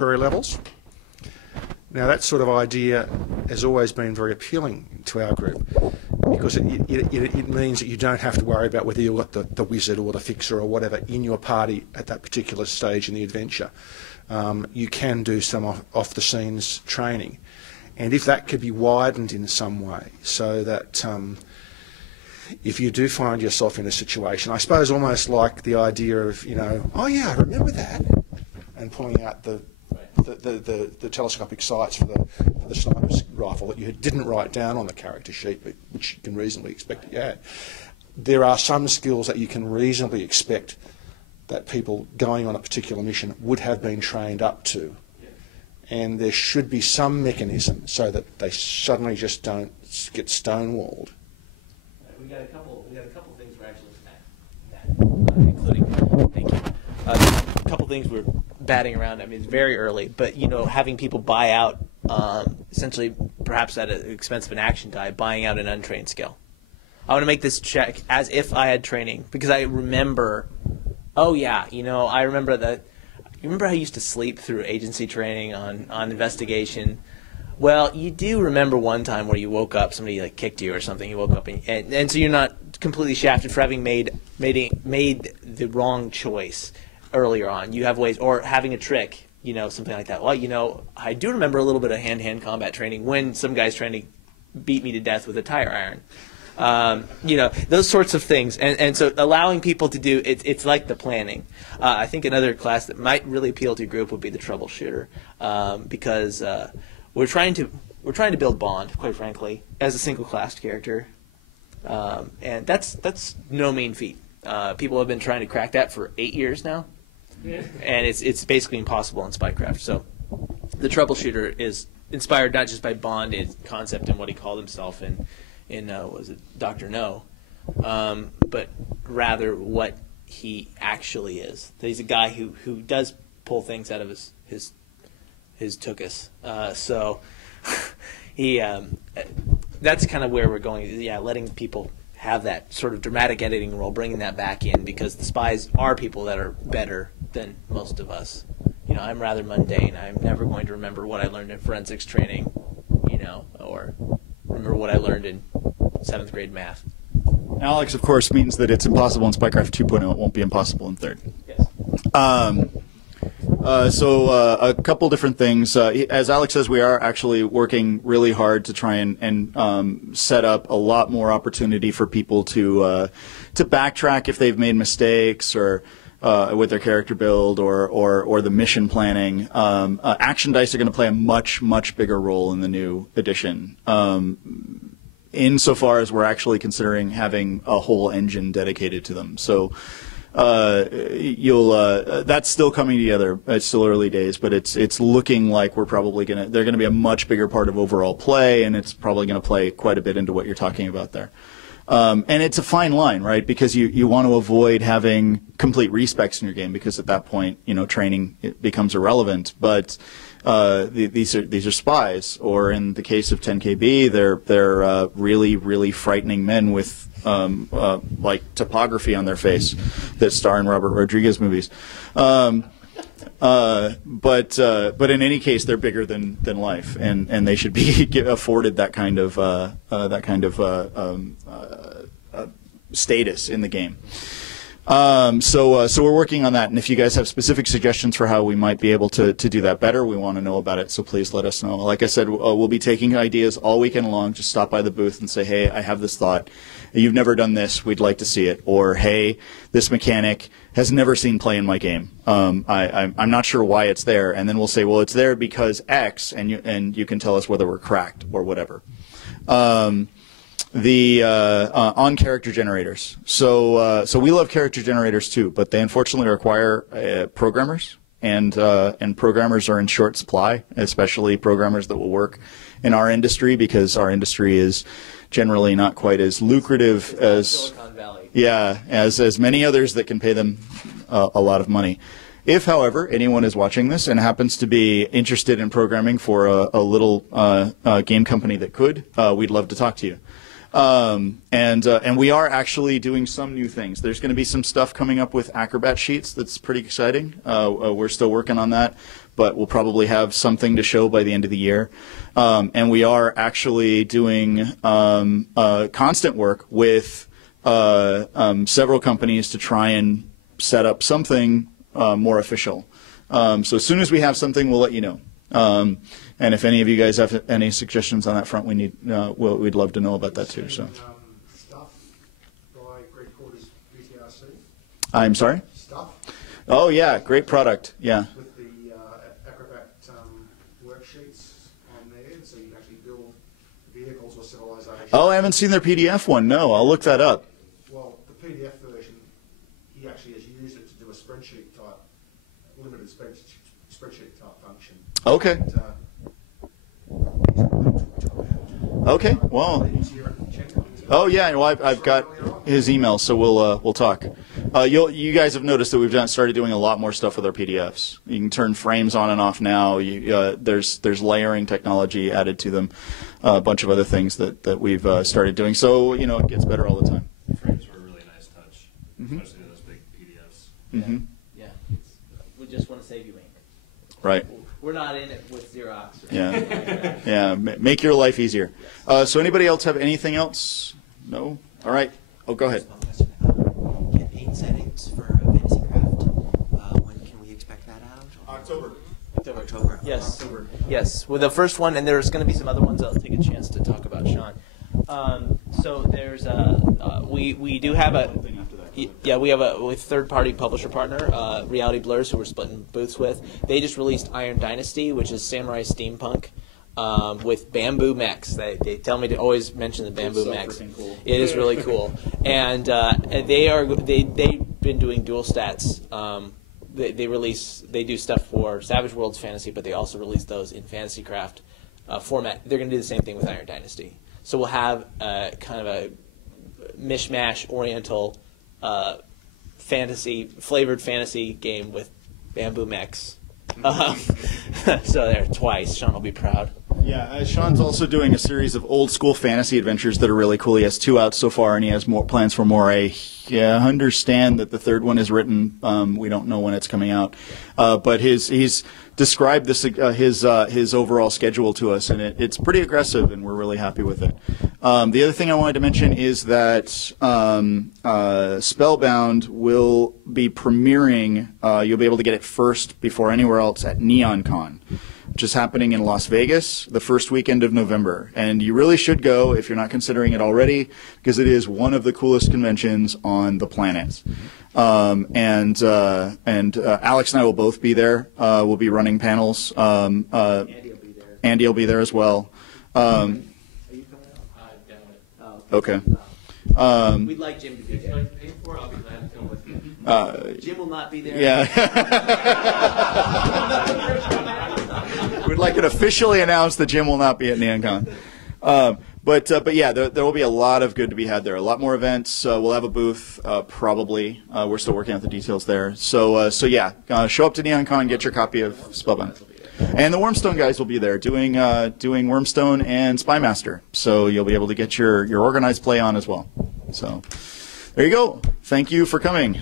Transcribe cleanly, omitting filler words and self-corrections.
levels. Now that sort of idea has always been very appealing to our group because it means that you don't have to worry about whether you've got the wizard or the fixer or whatever in your party at that particular stage in the adventure. You can do some off-the-scenes training. And if that could be widened in some way so that if you do find yourself in a situation, I suppose almost like the idea of, you know, oh yeah, I remember that, and pulling out the telescopic sights for the sniper's rifle that you didn't write down on the character sheet, but which you can reasonably expect that you had. There are some skills that you can reasonably expect that people going on a particular mission would have been trained up to. And there should be some mechanism so that they suddenly just don't get stonewalled. We got a couple things we're actually including. Thank you. A couple things we're batting around. I mean, it's very early, but you know, having people buy out, essentially, perhaps at the expense of an action die, buying out an untrained skill. I want to make this check as if I had training because I remember. Oh yeah, you know, I remember that. You remember how you used to sleep through agency training on investigation? Well, you do remember one time where you woke up, somebody like kicked you or something. You woke up and so you're not completely shafted for having made the wrong choice earlier on. You have ways, or having a trick, you know, something like that. Well, you know, I do remember a little bit of hand-to-hand combat training when some guy's trying to beat me to death with a tire iron. You know, those sorts of things, and so allowing people to do it's like the planning. I think another class that might really appeal to your group would be the troubleshooter, because we're trying to build bond, quite frankly, as a single class character, and that's no mean feat. People have been trying to crack that for 8 years now, and it's basically impossible in Spycraft. So the troubleshooter is inspired not just by Bond, his concept and what he called himself in was it Dr. No, but rather what he actually is. That he's a guy who does pull things out of his tuchus. So he that's kind of where we're going. Yeah, letting people have that sort of dramatic editing role, bringing that back in, because the spies are people that are better than most of us. You know, I'm rather mundane. I'm never going to remember what I learned in forensics training, you know, or remember what I learned in 7th grade math. Alex, of course, means that it's impossible in Spycraft 2.0. It won't be impossible in 3rd. Yes. So a couple different things. As Alex says, we are actually working really hard to try and set up a lot more opportunity for people to backtrack if they've made mistakes or with their character build or the mission planning. Action dice are going to play a much bigger role in the new edition. Insofar as we're actually considering having a whole engine dedicated to them. So that's still coming together. It's still early days, but it's looking like they're going to be a much bigger part of overall play, and it's probably going to play quite a bit into what you're talking about there. And it's a fine line, right? Because you want to avoid having complete respecs in your game, because at that point, you know, training becomes irrelevant. But these are spies, or in the case of 10KB, they're really frightening men with like topography on their face that star in Robert Rodriguez movies. But in any case, they're bigger than life, and they should be afforded that kind of status in the game. So we're working on that, and if you guys have specific suggestions for how we might be able to do that better, we want to know about it, so please let us know. Like I said, we'll be taking ideas all weekend long. Just stop by the booth and say, hey, I have this thought. You've never done this. We'd like to see it. Or, hey, this mechanic has never seen play in my game. I'm not sure why it's there. And then we'll say, well, it's there because X, and you can tell us whether we're cracked or whatever. The on character generators. So we love character generators too, but they unfortunately require programmers, and programmers are in short supply, especially programmers that will work in our industry, because our industry is generally not quite as lucrative as Silicon Valley. Yeah, as many others that can pay them a lot of money. If, however, anyone is watching this and happens to be interested in programming for a little game company that could, we'd love to talk to you. And we are actually doing some new things. There's going to be some stuff coming up with Acrobat sheets that's pretty exciting. We're still working on that, but we'll probably have something to show by the end of the year. And we are actually doing constant work with several companies to try and set up something more official. So as soon as we have something, we'll let you know. And if any of you guys have any suggestions on that front, we'd love to know about that too. So. Stuff by Great Quarters BTRC. I'm sorry? Stuff. Oh, yeah, great product. Yeah. With the Acrobat worksheets on there, so you can actually build vehicles or civilizations. Oh, I haven't seen their PDF one. No, I'll look that up. Well, the PDF version, he actually has used it to do a spreadsheet type, limited spreadsheet type function. Okay. And, Okay. Well. Oh yeah. Well, I've got his email, so we'll talk. You guys have noticed that we've started doing a lot more stuff with our PDFs. You can turn frames on and off now. There's layering technology added to them. A bunch of other things that we've started doing. So it gets better all the time. Frames were a really nice touch, especially those big PDFs. Mm-hmm. Yeah. We just want to save you ink. Right. We're not in it with Xerox. Yeah. Yeah. Make your life easier. So anybody else have anything else? No. All right. Oh, go ahead. Campaign settings for Fantasy Craft. When can we expect that out? October. October. Yes. October. Yes. Well, the first one, and there's going to be some other ones I'll take a chance to talk about, Sean. So there's we do have a we have a third-party publisher partner, Reality Blurs, who we're splitting booths with. They just released Iron Dynasty, which is samurai steampunk. With bamboo mechs. They tell me to always mention the bamboo mechs. Cool. It is really cool. And they've been doing dual stats. They do stuff for Savage Worlds Fantasy, but they also release those in Fantasy Craft format. They're going to do the same thing with Iron Dynasty. So we'll have kind of a mishmash Oriental flavored fantasy game with bamboo mechs. So there, twice. Sean will be proud. Yeah, Sean's also doing a series of old school fantasy adventures that are really cool. He has 2 out so far, and he has more plans for more. I understand that the third one is written. We don't know when it's coming out, but he's described this his overall schedule to us, and it's pretty aggressive, and we're really happy with it. The other thing I wanted to mention is that Spellbound will be premiering. You'll be able to get it first before anywhere else at NeonCon, which is happening in Las Vegas the first weekend of November. And you really should go if you're not considering it already, because it is one of the coolest conventions on the planet. And Alex and I will both be there. We'll be running panels. Andy will be there. Andy will be there as well. Are you coming out? I doubt it. Oh, Okay. We'd like Jim to be there. I'll be glad to come with you. Jim will not be there. Yeah. We'd like it officially announced that Jim will not be at NeonCon. But yeah, there will be a lot of good to be had there. A lot more events. We'll have a booth, probably. We're still working out the details there. So yeah, show up to NeonCon, get your copy of Spellbound. And the Wormstone guys will be there doing Wormstone and Spymaster. So you'll be able to get your organized play on as well. So there you go. Thank you for coming.